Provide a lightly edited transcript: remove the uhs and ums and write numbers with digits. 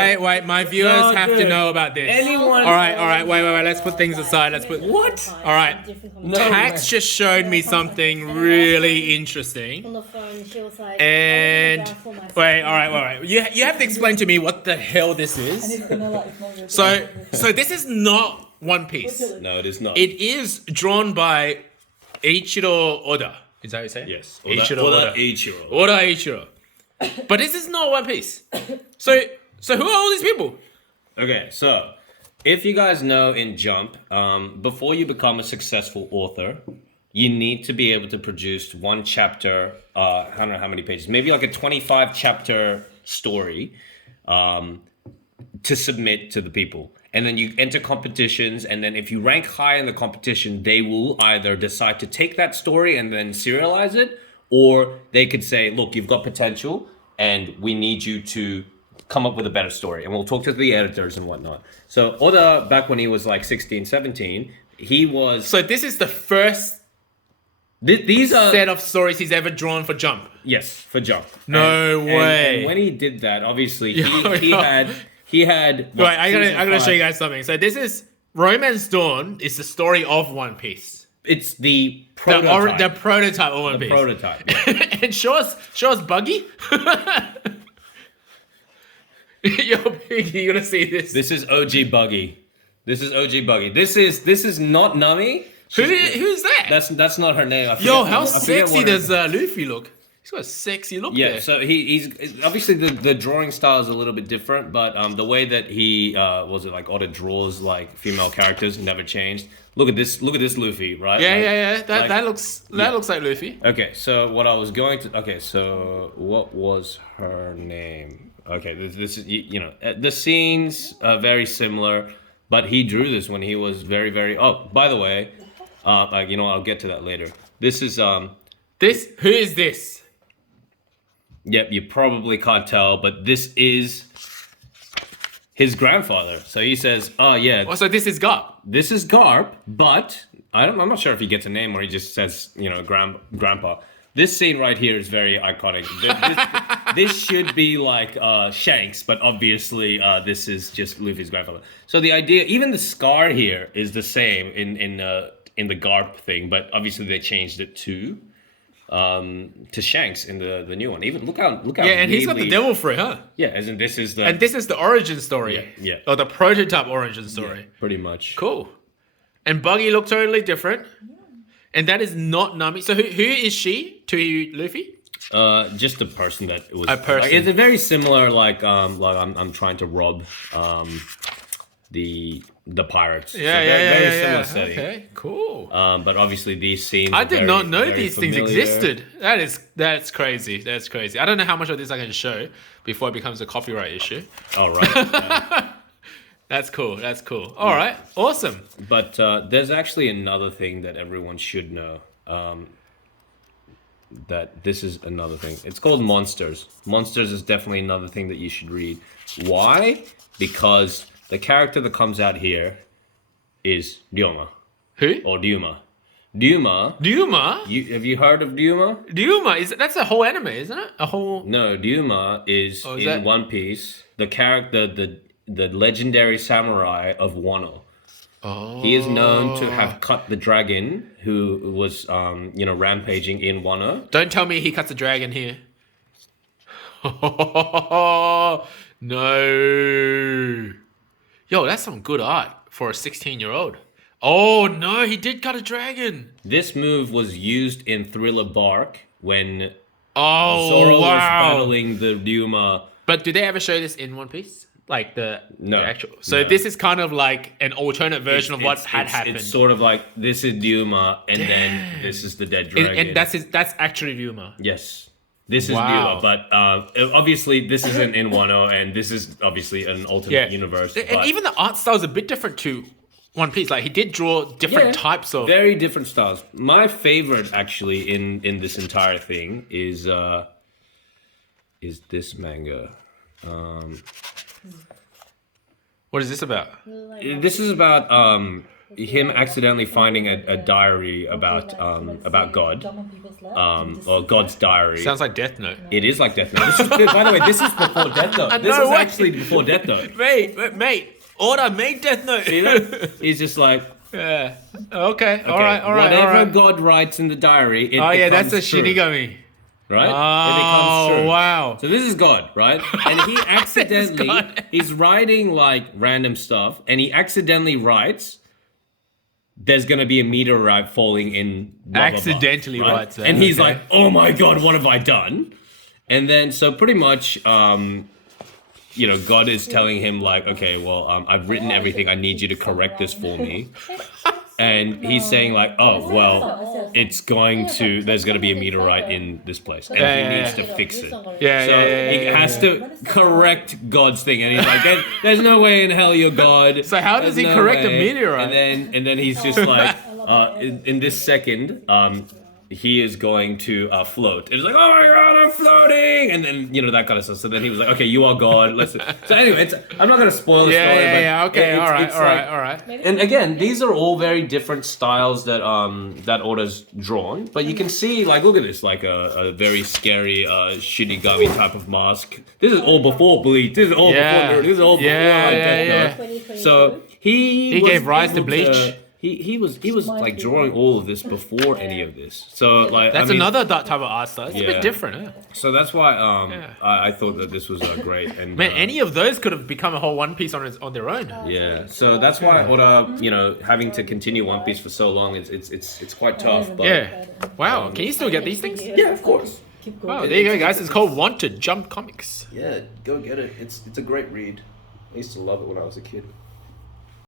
Wait, my viewers No, have to dude. know about this. Anyone- All right, wait, let's put things aside. What? All right. No Tax just showed me something really interesting. On the phone, she was like, And wait, all right. You have to explain to me what the hell this is. So this is not One Piece. No, it is not. It is drawn by Eiichiro Oda. Is that how you say it? Yes. Eiichiro Oda Oda. Eiichiro. Oda Eiichiro. But this is not One Piece. So who are all these people? Okay, so if you guys know in Jump, before you become a successful author, you need to be able to produce one chapter, I don't know how many pages, maybe like a 25 chapter story to submit to the people. And then you enter competitions, and then if you rank high in the competition, they will either decide to take that story and then serialize it, or they could say, look, you've got potential, and we need you to come up with a better story. And we'll talk to the editors and whatnot. So Oda, back when he was like 16, 17, he was... So this is the first these are... set of stories he's ever drawn for Jump. Yes, for Jump. No way. And when he did that, obviously, Yo. he had... Wait, I gotta show you guys something. So this is Romance Dawn. Is the story of One Piece. It's the The prototype. prototype of One Piece. Prototype. Yeah. And show us Buggy. Yo, Piggy, you're gonna see this. This is OG Buggy. This is not Nami. Who's that? That's not her name. I forget- Yo, how I forget sexy what her- does Luffy look? He's got a sexy look Yeah, there. so he's obviously the drawing style is a little bit different, but the way that he Oda draws like female characters never changed. Look at this Luffy, right? Yeah. Like- That looks like Luffy. Okay, so what I was going to... Okay, so what was her name? Okay, this is, the scenes are very similar, but he drew this when he was very, very... Oh, by the way, I'll get to that later. This is... Who is this? Yep, you probably can't tell, but this is his grandfather. So he says, oh, yeah, Oh, so this is Garp. this is Garp, but I'm not sure if he gets a name or he just says, grandpa. This scene right here is very iconic. This should be like Shanks, but obviously this is just Luffy's grandfather. So the idea, even the scar here is the same in the Garp thing, but obviously they changed it to Shanks in the new one. Even look how Yeah, and he's got the neatly- devil fruit, huh? Yeah, as in this is the And this is the origin story. Yeah. Or the prototype origin story. pretty much. Cool. And Buggy looked totally different. And that is not Nami. So who is she to Luffy? Just a person that was A person. Like, it's a very similar like I'm trying to rob the pirates. Yeah, very similar setting. Okay, cool. But obviously these scenes I are did very, not know very these things familiar. existed. That's crazy. That's crazy. I don't know how much of this I can show before it becomes a copyright issue. Oh right. Yeah. That's cool. All right, awesome. But there's actually another thing that everyone should know. That this is another thing. It's called Monsters. Monsters is definitely another thing that you should read. Why? Because the character that comes out here is Ryoma. Who? Or Ryuma. Ryuma. Dyuma? Have you heard of Ryuma? Dyuma that's a whole anime, isn't it? A whole. No, Ryuma is Oh, is in that- One Piece the character, the legendary samurai of Wano. Oh. He is known to have cut the dragon who was, rampaging in Wano. Don't tell me he cuts a dragon here. No. Yo, that's some good art for a 16-year-old. Oh no, he did cut a dragon. This move was used in Thriller Bark when Oh Zoro was wow. battling the Ryuma. But do they ever show this in One Piece? Like the actual. So no. this is kind of like an alternate version of what had happened. It's sort of like this is Ryuma and then this is the dead dragon. and that's actually Ryuma. Yes. This is Wow. Ryuma, but obviously this isn't in Wano, and this is obviously an alternate universe. And but even the art style is a bit different to One Piece. Like he did draw different types of. very different styles. My favorite, actually, in this entire thing is this manga. What is this about? This is about him accidentally finding a diary about God, or God's diary. Sounds like Death Note. It is like Death Note. By the way, this is before Death Note. This No is way. actually before Death Note. Mate, Oda made Death Note. See that? He's just like, Yeah. Okay. All right. whatever God writes in the diary, it Oh yeah, that's becomes a true, Shinigami. right? It Oh becomes true. wow. So this is God, right? And he accidentally, God. he's writing like random stuff, and he accidentally writes, there's gonna be a meteorite falling in. Blah, blah, blah, Accidentally right? writes that, and he's okay. like, "Oh my God, what have I done?" And then so pretty much, God is telling him like, "Okay, well, I've written everything. I need you to correct this for me." And he's saying like, "Oh well, there's going to be a meteorite in this place, and he needs to fix it." Yeah. He has to correct God's thing, and he's like, "There's no way in hell you're God." So how does There's he no correct a way." meteorite? And then he's just like, in this second, he is going to float. It's like, "Oh my God, I'm floating!" And then that kind of stuff. So then he was like, "Okay, you are God." Listen. So anyway, I'm not gonna spoil the story. Yeah. But Okay. it's All right. And again, these are all very different styles that Oda's drawn. But you can see, like, look at this, like a very scary Shinigami type of mask. This is all before Bleach. This is all before. This is all before Death Note. So he gave rise to able Bleach. He was like drawing all of this before any of this. So like That's another type of art style. It's a Yeah. bit different. Eh? So that's why I thought that this was great. And Man, any of those could have become a whole One Piece on their own. yeah, so that's why Oda, having to continue One Piece for so long, it's quite tough. But Yeah. Wow. Can you still get these things? yeah, of course. Wow. There you go, guys. It's called Wanted Jump Comics. Yeah, go get it. It's a great read. I used to love it when I was a kid.